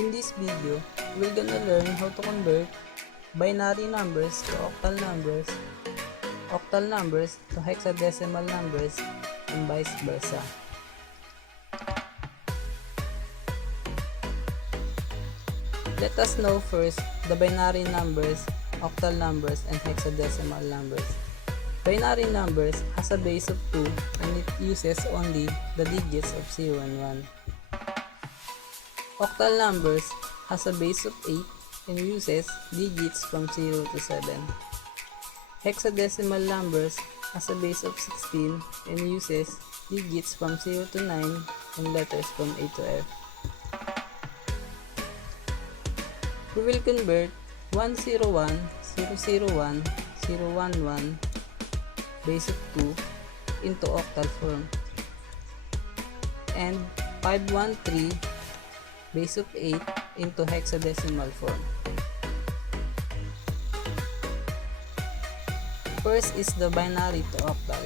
In this video, we're gonna learn how to convert binary numbers to octal numbers to hexadecimal numbers, and vice versa. Let us know first the binary numbers, octal numbers, and hexadecimal numbers. Binary numbers has a base of 2 and it uses only the digits of 0 and 1. Octal numbers has a base of 8 and uses digits from 0 to 7. Hexadecimal numbers has a base of 16 and uses digits from 0 to 9 and letters from A to F. We will convert 101, 001, 011, base of 2 into octal form, and 513 base of 8 into hexadecimal form. First is the binary to octal.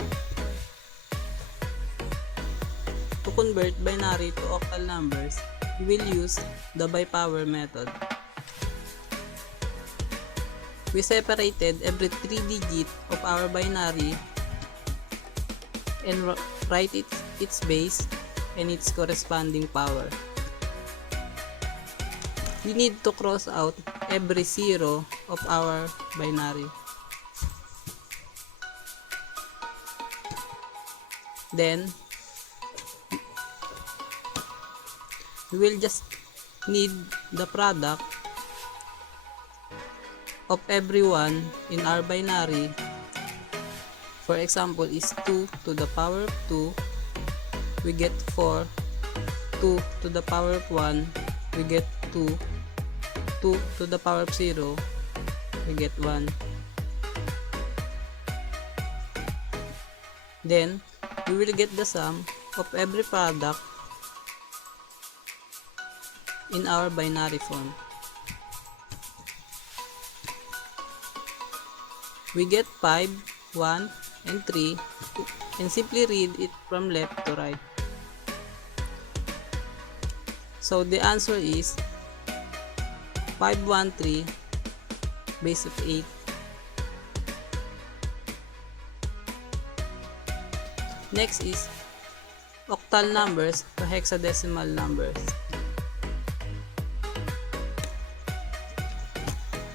To convert binary to octal numbers, we will use the by-power method. We separated every 3 digit of our binary and write its base and its corresponding power. We need to cross out every 0 of our binary. Then, we will just need the product of everyone in our binary. For example, is 2 to the power of 2, we get 4. 2 to the power of 1, we get 2. 2 to the power of 0, we get 1. Then, we will get the sum of every product in our binary form. We get 5, 1, and 3 and simply read it from left to right. So the answer is 513 base of 8. Next is octal numbers to hexadecimal numbers.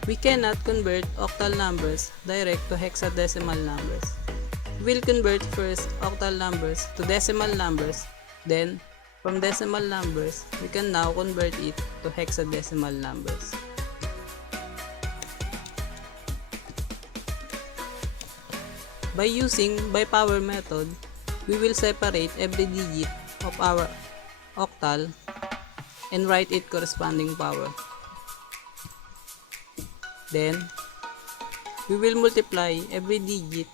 We cannot convert octal numbers direct to hexadecimal numbers. We will convert first octal numbers to decimal numbers, then from decimal numbers, we can now convert it to hexadecimal numbers. By using by-power method, we will separate every digit of our octal and write its corresponding power. Then, we will multiply every digit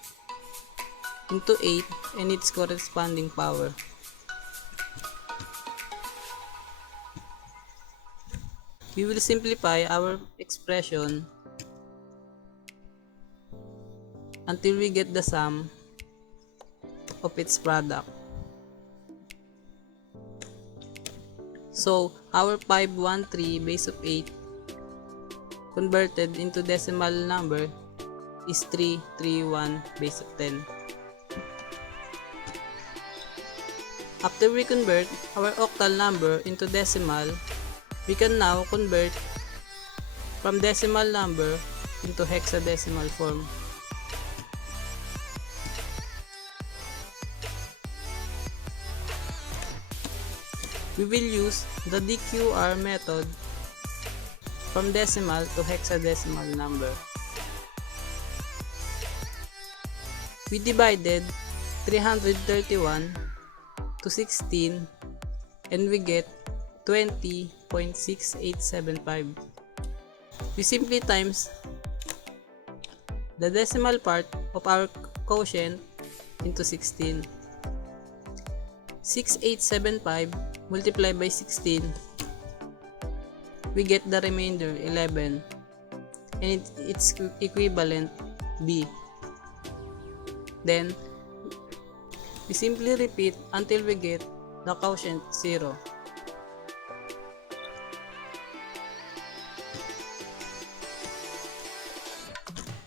into 8 and its corresponding power. We will simplify our expression until we get the sum of its product. So, our 513 base of 8 converted into decimal number is 331 base of 10. After we convert our octal number into decimal, we can now convert from decimal number into hexadecimal form. We will use the DQR method from decimal to hexadecimal number. We divided 331 to 16 and we get 20.6875. We simply times the decimal part of our quotient into 16. 6875 multiplied by 16, we get the remainder 11 and its equivalent B. Then, we simply repeat until we get the quotient 0.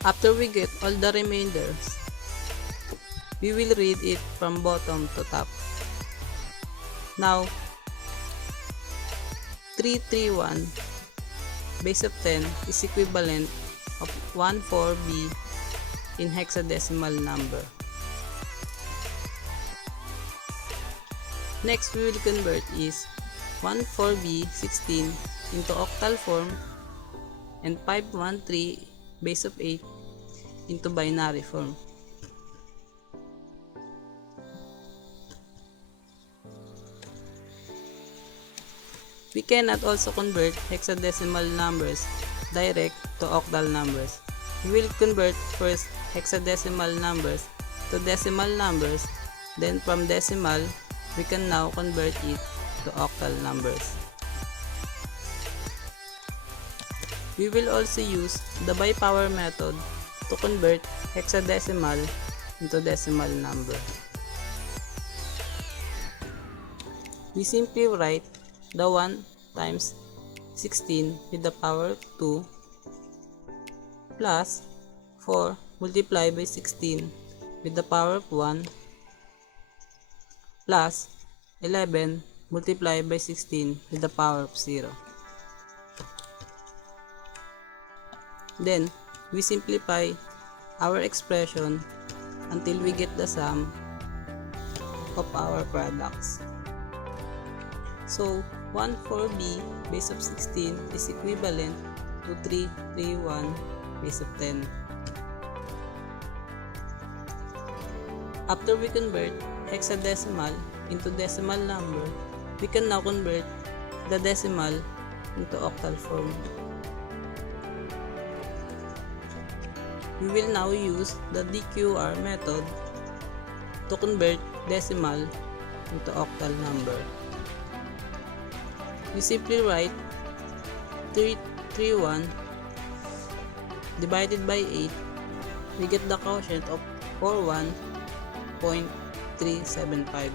After we get all the remainders, we will read it from bottom to top. Now, 331 base of 10 is equivalent of 14b in hexadecimal number. Next we will convert is 14b16 into octal form and 513 base of 8 into binary form. We cannot also convert hexadecimal numbers direct to octal numbers. We will convert first hexadecimal numbers to decimal numbers, then from decimal, we can now convert it to octal numbers. We will also use the by power method to convert hexadecimal into decimal number. We simply write the 1 times 16 with the power of 2 plus 4 multiplied by 16 with the power of 1 plus 11 multiplied by 16 with the power of 0. Then, we simplify our expression until we get the sum of our products. So, 14b base of 16 is equivalent to 331 base of 10. After we convert hexadecimal into decimal number, we can now convert the decimal into octal form. We will now use the DQR method to convert decimal into octal number. We simply write 331 divided by 8. We get the quotient of 41.375.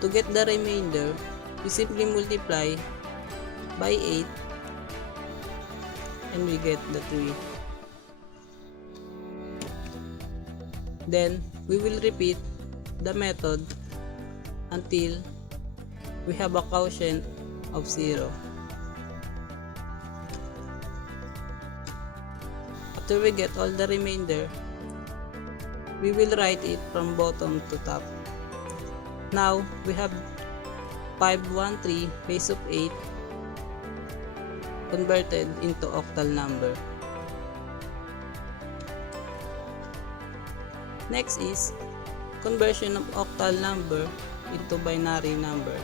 To get the remainder, we simply multiply by 8 and we get the 3. Then, we will repeat the method until we have a quotient of 0. After we get all the remainder, we will write it from bottom to top. Now, we have 513 base of 8 converted into octal number. Next is conversion of octal number into binary number.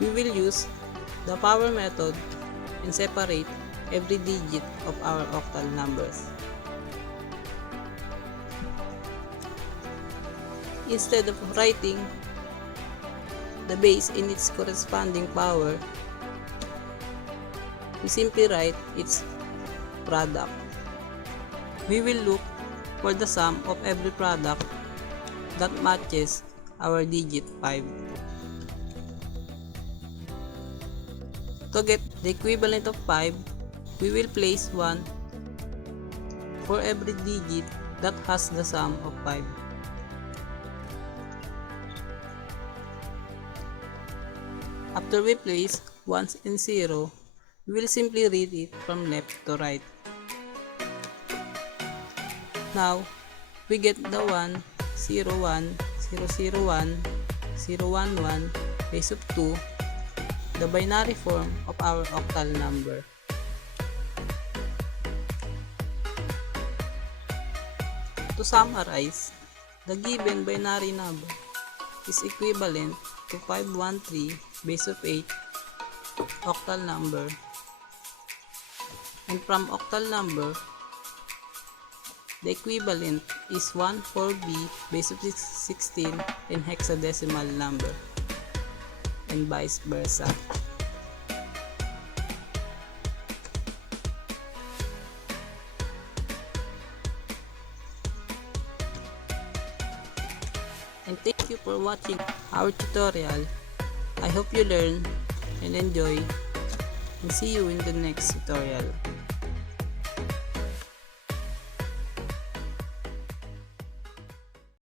We will use the power method and separate every digit of our octal numbers. Instead of writing the base in its corresponding power, we simply write its product. We will look for the sum of every product that matches our digit 5. To get the equivalent of 5, we will place 1 for every digit that has the sum of 5. After we place 1s and 0, we will simply read it from left to right. Now, we get the 1, 0, 1, 0, 0, 1, 0, 1, 1 base of 2, the binary form of our octal number. To summarize, the given binary number is equivalent to 513 base of 8 octal number, and from octal number, the equivalent is 14b base of 16 in hexadecimal number, and vice versa. And thank you for watching our tutorial. I hope you learn and enjoy and see you in the next tutorial.